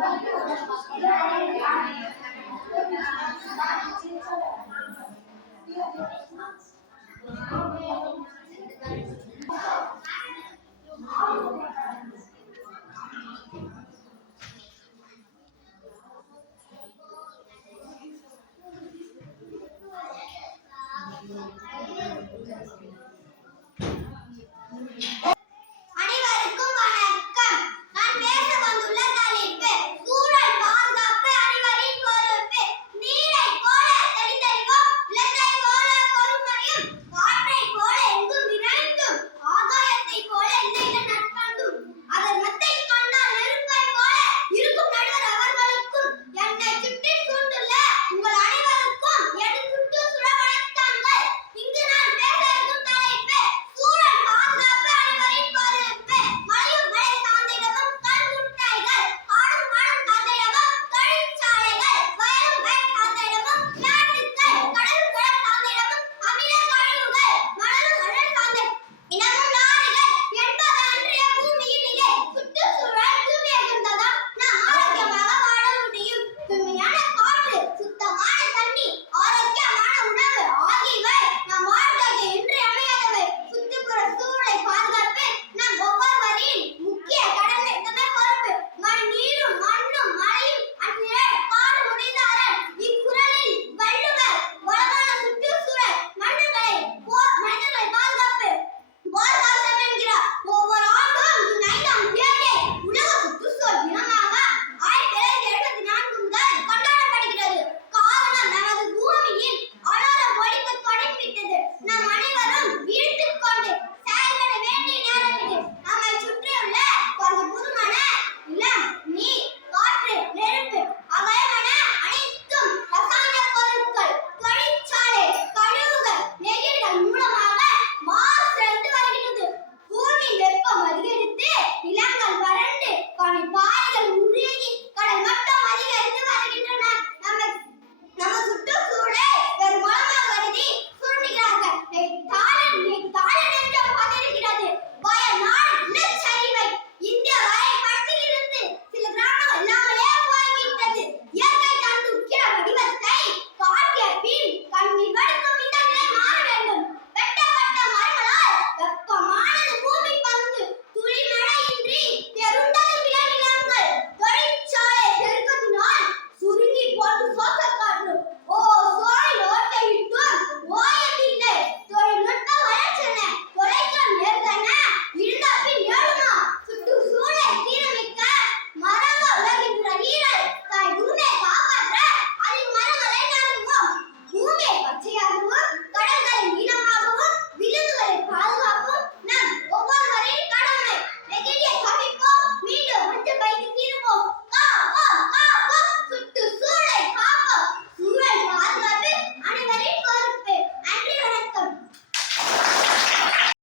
Thank you.